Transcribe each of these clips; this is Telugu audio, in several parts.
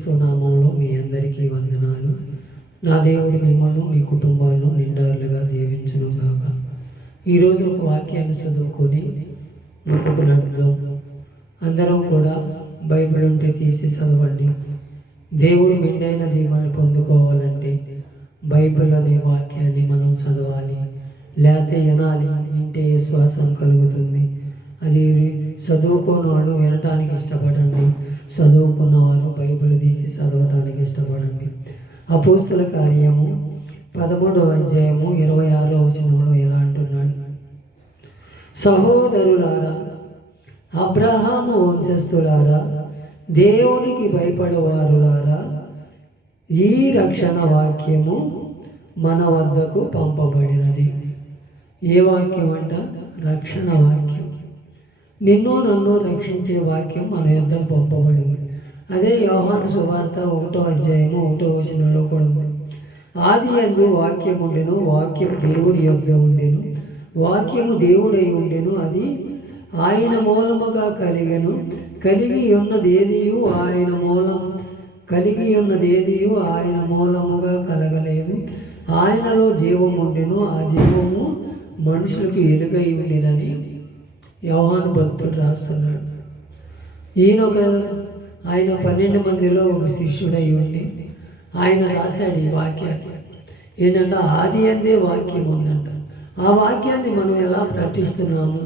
యేసుక్రీస్తు నామంలో మీ అందరికీ వందనాలు. నా దేవుడు మిమ్మల్ని మీ కుటుంబాలను నిండారులుగా దీవించునుగాక. ఈరోజు ఒక వాక్యాన్ని చదువుకొని ముందుకు నడుద్దాం. అందరం కూడా బైబిల్ ఉంటే తీసి చదవండి. దేవుడు మెండైన దీవెనలు పొందుకోవాలంటే బైబిల్ అనే వాక్యాన్ని మనం చదవాలి, లేకపోతే వినాలి. వింటే విశ్వాసం కలుగుతుంది. అది చదువుకోనివాడు వినటానికి ఇష్టపడండి, చదువుకున్నవారు బైబిల్ తీసి చదవటానికి ఇష్టపడండి. అపోస్తుల కార్యము 13వ అధ్యాయము 26వ వచనంలో ఎలా అంటున్నాడు? సహోదరులారా, అబ్రహాము వంశస్థులారా, దేవునికి భయపడేవారులారా, ఈ రక్షణ వాక్యము మన వద్దకు పంపబడినది. ఏ వాక్యం అంట? రక్షణ వాక్యం. నిన్ను నన్ను రక్షించే వాక్యం మన యొద్దకు పంపబడింది. అదే యోహాను సువార్త 1వ అధ్యాయము 1వ వచనంలో కూడా ఉంది. ఆదియందు వాక్యం ఉండెను, వాక్యం దేవుని యొద్ద ఉండెను, వాక్యము దేవుడై ఉండెను, అది ఆయన మూలముగా కలిగెను, కలిగి ఉన్నదేదియు ఆయన మూలముగా కలగలేదు. ఆయనలో జీవం ఉండెను, ఆ జీవము మనుషులకు ఎలుగై ఉండేనని యోహాను భక్తుడు రాస్తున్నాడు. ఆయన 12 మందిలో ఒక శిష్యుడై ఉండి ఆయన రాశాడు ఈ వాక్యాన్ని. ఏంటంటే ఆది అందే వాక్యం ఉందంట. ఆ వాక్యాన్ని మనం ఎలా ప్రకటిస్తున్నాము,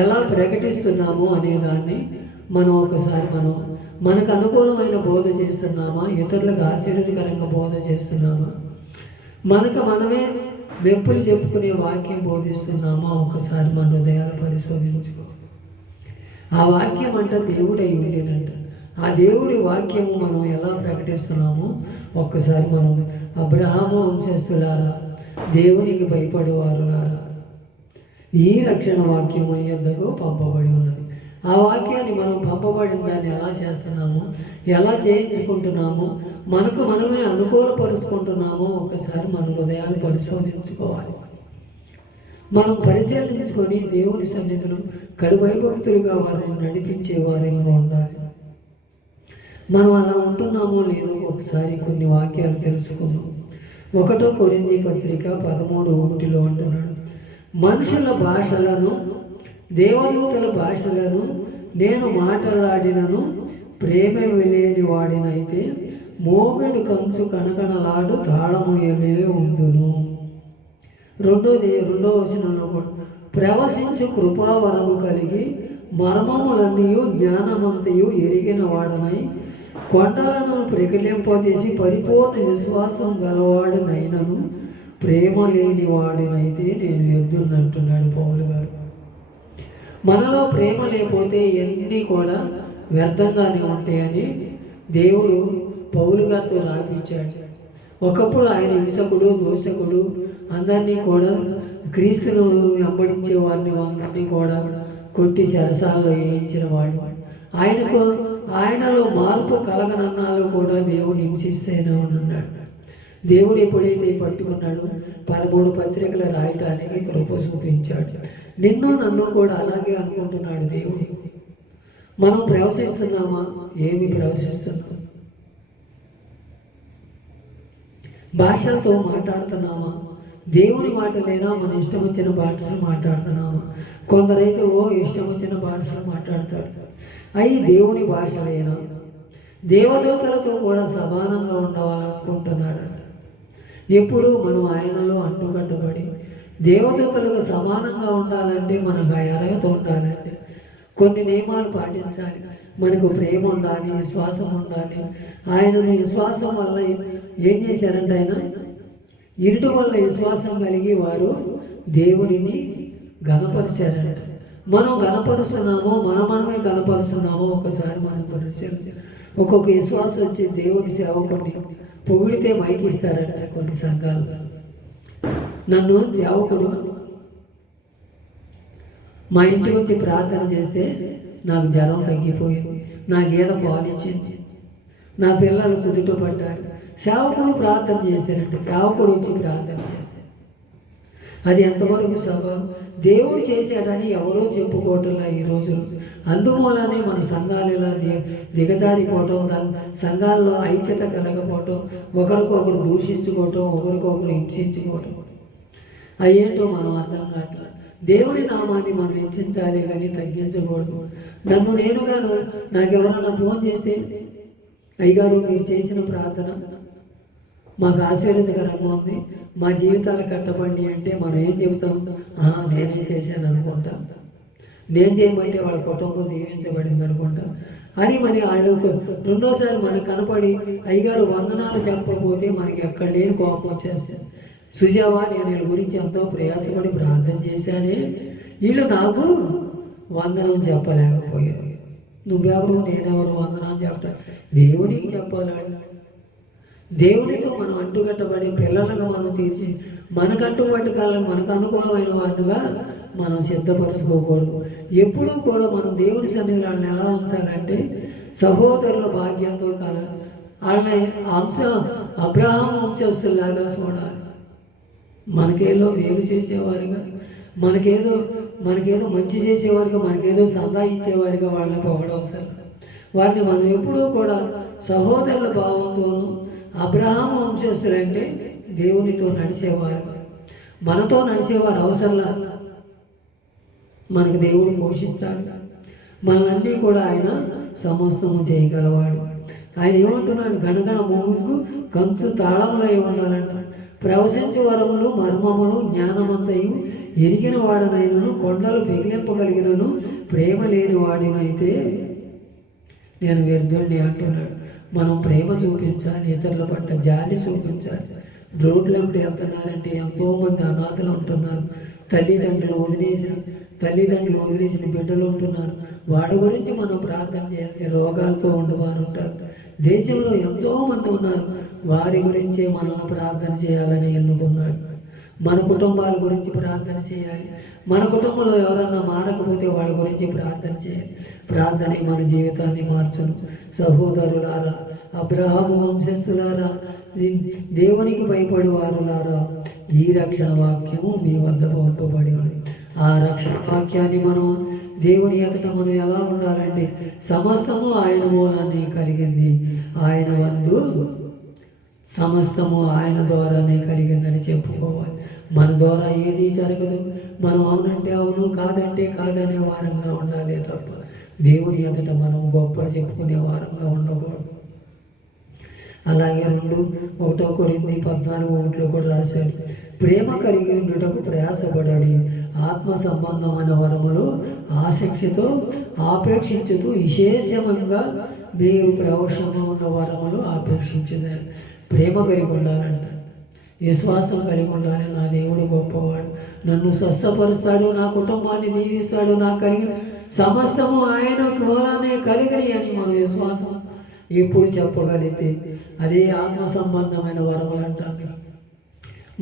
ఎలా ప్రకటిస్తున్నాము అనేదాన్ని మనం ఒకసారి మనకు అనుకూలమైన బోధ చేస్తున్నామా, ఇతరులకు ఆశీర్వదకరంగా బోధ చేస్తున్నామా, మనమే మెప్పులు చెప్పుకునే వాక్యం బోధిస్తున్నామా, ఒకసారి మన హృదయాలు పరిశోధించుకో. ఆ వాక్యం అంట దేవుడై ఉండేనంట. ఆ దేవుడి వాక్యము మనం ఎలా ప్రకటిస్తున్నామో ఒక్కసారి మనం అబ్రహాము వంశస్థులారా, దేవునికి భయపడేవారులారా, ఈ రక్షణ వాక్యం మీ యొద్దకు పంపబడి ఉన్నది. ఆ వాక్యాన్ని మనం పంపబడిన దాన్ని ఎలా చేస్తున్నామో, ఎలా చేయించుకుంటున్నామో, మనకు మనమే అనుకూలపరుచుకుంటున్నామో ఒకసారి మన హృదయాన్ని పరిశోధించుకోవాలి. మనం పరిశీలించుకొని దేవుని సన్నిధిలో కడువైభక్తులుగా వారిని నడిపించే వారిగా ఉండాలి. మనం అలా ఉంటున్నామో లేదో ఒకసారి కొన్ని వాక్యాలు తెలుసుకుందాం. 1 కొరింథీ పత్రిక 13:1 అంటున్నాడు, మనుషుల భాషలను దేవదూతల భాషలను నేను మాట్లాడినను ప్రేమ లేని వాడినైతే మోగడు కంచు కనకనలాడు తాళము ఎలే ఉందును. రెండవ వచనంలో కూడా ప్రవశించు కృపావరము కలిగి మర్మములన్నీ జ్ఞానమంతయు ఎరిగిన వాడనై కొండలను ప్రకటింపజేసి పరిపూర్ణ విశ్వాసం గలవాడినైనను ప్రేమ లేని వాడినైతే నేను ఎద్దునంటున్నాడు పౌలు గారు. మనలో ప్రేమ లేకపోతే ఇవన్నీ కూడా వ్యర్థంగానే ఉంటాయని దేవుడు పౌలు గారితో రాపించాడు. ఒకప్పుడు ఆయన హింసకుడు, దోషకుడు, అందరినీ కూడా క్రీస్తును వెంబడించే వారిని అందరినీ కూడా కొట్టి చెరసాలలో వేయించిన వాడు. ఆయనలో మార్పు కలగనన్నాళ్ళు కూడా దేవుడు హింసిస్తేనే ఉన్నాడు. దేవుడు ఎప్పుడైతే పట్టుకున్నాడు 13 పత్రికలు రాయటానికి కృప చూపించాడు. నిన్ను నన్ను కూడా అలాగే అనుకుంటున్నాడు దేవుడు. మనం ప్రవశిస్తున్నామా? ఏమి ప్రవశిస్తున్నాం? భాషలతో మాట్లాడుతున్నామా? దేవుని మాట లేదా మన ఇష్టం వచ్చిన భాషలు మాట్లాడుతున్నామా? కొందరైతే ఇష్టం వచ్చిన భాషలు మాట్లాడతారు. అవి దేవుని భాషలేనా? దేవదూతలతో కూడా సమానంగా ఉండవాలనుకుంటున్నాడంట. ఎప్పుడు మనం ఆయనలో అంటుకట్టుబడి దేవదూతలకు సమానంగా ఉండాలంటే మనకు అర్హత ఉండాలంటే కొన్ని నియమాలు పాటించాలి. మనకు ప్రేమ ఉండాలి, విశ్వాసం ఉండాలి. ఆయనను విశ్వాసం వల్ల ఏం చేశారంటే ఆయన ఇరుటి వల్ల విశ్వాసం కలిగి వారు దేవుడిని గణపరిచారంట. మనం గణపరుస్తున్నామో మనమే గణపరుస్తున్నామో ఒకసారి మనం పరిశీలించాలి. ఒక్కొక్క విశ్వాసం వచ్చి దేవుని సేవకుడిని పొగిడితే మైకి ఇస్తారంట కొన్ని సంఘాలు. నన్ను సేవకుడు మా ఇంటికి వచ్చి ప్రార్థన చేస్తే నాకు జ్వరం తగ్గిపోయింది, నా గీత పాలిచ్చింది, నా పిల్లలు కుదుట పడ్డారు. సేవకుడు ప్రార్థన చేశారంటే సేవకుడు వచ్చి ప్రార్థన చేశారు. అది ఎంతవరకు సభ దేవుడు చేశాడని ఎవరో చెప్పుకోవటంలా ఈ రోజులు. అందువలనే మన సంఘాలు ఇలా దిగజారిపోవటం, దాని సంఘాల్లో ఐక్యత కలగపోవటం, ఒకరికొకరు దూషించుకోవటం, ఒకరికొకరు హింసించుకోవటం, అయ్యేంటో మనం అర్థం కావట్లేదు. దేవుని నామాన్ని మనం హెచ్చించాలి కానీ తగ్గించకూడదు. నన్ను నేనుగాను నాకెవరన్నా ఫోన్ చేస్తే, అయ్యగారు మీరు చేసిన ప్రార్థన మాకు ఆశీర్వదకరంగా ఉంది, మా జీవితాలు కట్టబండి అంటే మనం ఏం చెబుతాం? నేనే చేశాను అనుకుంటా, నేను చేయమంటే వాళ్ళ కుటుంబం దీవించబడింది అనుకుంటా అని మరి వాళ్ళకు రెండోసారి మనకు కనపడి అయ్యగారు వందనాలు చెప్పకపోతే మనకి ఎక్కడ లేని కోపం వచ్చేస్తుంది. సుజావా, నేను వీళ్ళ గురించి ఎంతో ప్రయాసపడి ప్రార్థన చేశానే, వీళ్ళు నాకు వందనం చెప్పలేకపోయారు. నువ్వెవరు, నేనెవరు వందనం చెప్పటం? దేవునికి చెప్పాలి. దేవునితో మనం అంటుకట్టబడి పిల్లలుగా మనం తీర్చి మనకంటుబడి కాలం మనకు అనుకూలమైన వాటిగా మనం సిద్ధపరచుకోకూడదు. ఎప్పుడూ కూడా మనం దేవుని సన్నిధిని ఎలా ఉంచాలంటే సహోదరుల భాగ్యంతో కాల వాళ్ళని అబ్రహాం వంశస్థులాగా చూడాలి. మనకేదో మేలు చేసేవారుగా, మనకేదో మంచి చేసేవారుగా, మనకేదో సంపాదించేవారుగా వాళ్ళని పొగడవసరం. వారిని మనం ఎప్పుడూ కూడా సహోదరుల భావంతోనూ, అబ్రహాం వంశస్థులంటే దేవునితో నడిచేవారు, మనతో నడిచేవారు అవసరంలా. మనకు దేవుడు పోషిస్తాడు, మనల్ని కూడా ఆయన సమస్తము చేయగలవాడు. ఆయన ఏమంటున్నాడు? గణగణ మోగుకు కంచు తాళములో ఉండాలంట. ప్రవశించు వరములు మర్మములు జ్ఞానమంతయు ఎరిగిన వాడనైనను కొండలు పెగిలింపగలిగినను ప్రేమ లేని వాడినైతే నేను వ్యర్థుడిని అంటున్నాడు. మనం ప్రేమ చూపించాలి, ఇతరుల పట్ల జాలి చూపించాలి. రోడ్లు ఎప్పుడు వెళ్తున్నారంటే ఎంతోమంది అనాథలు ఉంటున్నారు, తల్లిదండ్రులు వదిలేసిన బిడ్డలు ఉంటున్నారు. వాడి గురించి మనం ప్రార్థన చేయాలి. రోగాలతో ఉండేవారు ఉంటారు, దేశంలో ఎంతోమంది ఉన్నారు. వారి గురించే మనల్ని ప్రార్థన చేయాలని ఎన్నుకున్నాడు. మన కుటుంబాల గురించి ప్రార్థన చేయాలి. మన కుటుంబంలో ఎవరన్నా మారకపోతే వాళ్ళ గురించి ప్రార్థన చేయాలి. ప్రార్థనే మన జీవితాన్ని మార్చను. సహోదరులారా, అబ్రహాము వంశస్థులారా, దేవునికి భయపడి వారులారా, ఈ రక్షణ వాక్యము మీ వద్ద పంపబడి ఉంది. ఆ రక్షణ వాక్యాన్ని మనం దేవుని ఎదుట మనం ఎలా ఉండాలంటే సమస్తము ఆయన మూలాన్ని కలిగింది, ఆయన వంతు సమస్తము ఆయన ద్వారానే కలిగిందని చెప్పుకోవాలి. మన ద్వారా ఏది జరగదు. మనం అవునంటే అవును, కాదంటే కాదనే వారంగా ఉండాలి తప్ప దేవుని ఎదుట మనం గొప్ప చెప్పుకునే వారంగా ఉండకూడదు. అలాగే 2:1 కొరింథీ 14:1 కూడా రాశాడు, ప్రేమ కలిగి ఉండుటకు ప్రయాసపడాడి ఆత్మ సంబంధమైన వరములు ఆసక్తితో ఆపేక్షించుతూ విశేషంగా మీరు ప్రవశంగా ఉన్న వరములు ఆపేక్షించుదారు. ప్రేమ కలిగి ఉండాలంట, విశ్వాసం కలిగి ఉండాలి. నా దేవుడు గొప్పవాడు, నన్ను స్వస్థపరుస్తాడు, నా కుటుంబాన్ని దీవిస్తాడు, నాకు కలిగిన సమస్తము ఆయన మూలానే కలిగిరి అని మన విశ్వాసం ఎప్పుడు చెప్పగలిగితే అదే ఆత్మ సంబంధమైన వరములు అంటాం.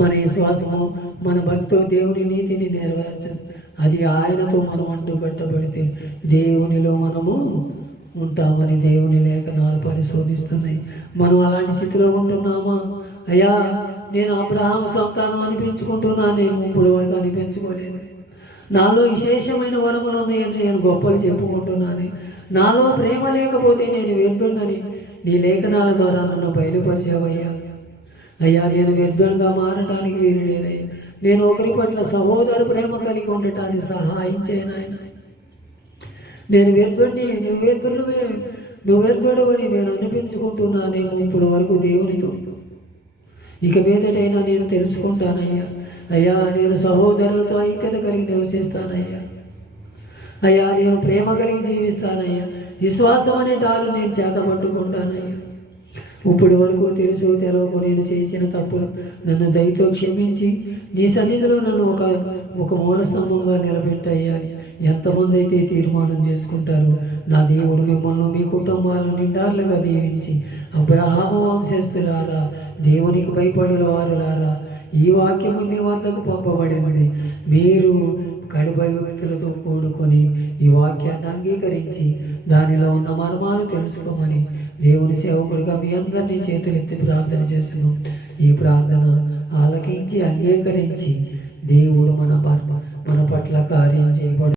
మన విశ్వాసము, మన భక్తితో దేవుని నీతిని నెరవేర్చదు. అది ఆయనతో మనం అంటూ కట్టబడితే దేవునిలో మనము ఉంటామని దేవుని లేఖనాలు పరిశోధిస్తున్నాయి. మనం అలాంటి స్థితిలో ఉంటున్నామా? అయ్యా, నేను అబ్రహాము సంతానం అనిపించుకుంటున్నాను, నేను ఇప్పుడు వరకు అనిపించుకోలేదు. నాలో విశేషమైన వరములు ఉన్నాయని నేను గొప్పలు చెప్పుకుంటున్నాను. నాలో ప్రేమ లేకపోతే నేను వ్యర్థుడని నీ లేఖనాల ద్వారా నన్ను బయలుపరిచావయ్యా. అయ్యా, నేను వ్యర్థునిగా మారటానికి వీలు లేదయ్యా. నేను ఒకరి పట్ల సహోదర ప్రేమ కలిగి ఉండటానికి సహాయం చేయను ఆయన. నేను వ్యర్థుడిని, నువ్వు వ్యర్థుడు అని నేను అనిపించుకుంటున్నానేమో ఇప్పుడు వరకు దేవునితో. ఇక మీదటైనా నేను తెలుసుకుంటానయ్యా. అయ్యా, నేను సహోదరులతో ఐక్యత కలిగి నివసిస్తానయ్యా. అయ్యా, నేను ప్రేమ కలిగి జీవిస్తానయ్యా. విశ్వాసం అనే డాలు నేను చేతపట్టుకుంటానయ్యా. ఇప్పుడు వరకు తెలుసు తెలవకు నేను చేసిన తప్పులు నన్ను దయతో క్షమించి నీ సన్నిధిలో నన్ను ఒక మూలస్తంభంగా నిలబెట్టయ్యా. ఎంతమంది అయితే తీర్మానం చేసుకుంటారో నా దేవుడు మిమ్మల్ని మీ కుటుంబాలను నిండార్లుగా దీవించి, అబ్రహాము వంశస్థులారా, దేవునికి భయపడిన వారులారా, ఈ వాక్యము మీ వద్దకు పంపబడినది. మీరు కడుభక్తులతో కూడుకొని ఈ వాక్యాన్ని అంగీకరించి దానిలో ఉన్న మర్మాలు తెలుసుకోమని దేవుని సేవకుడిగా మీ అందరినీ చేతులెత్తి ప్రార్థన చేస్తున్నాం. ఈ ప్రార్థన ఆలకించి అంగీకరించి దేవుడు మన పట్ల కార్యం చేయబడు.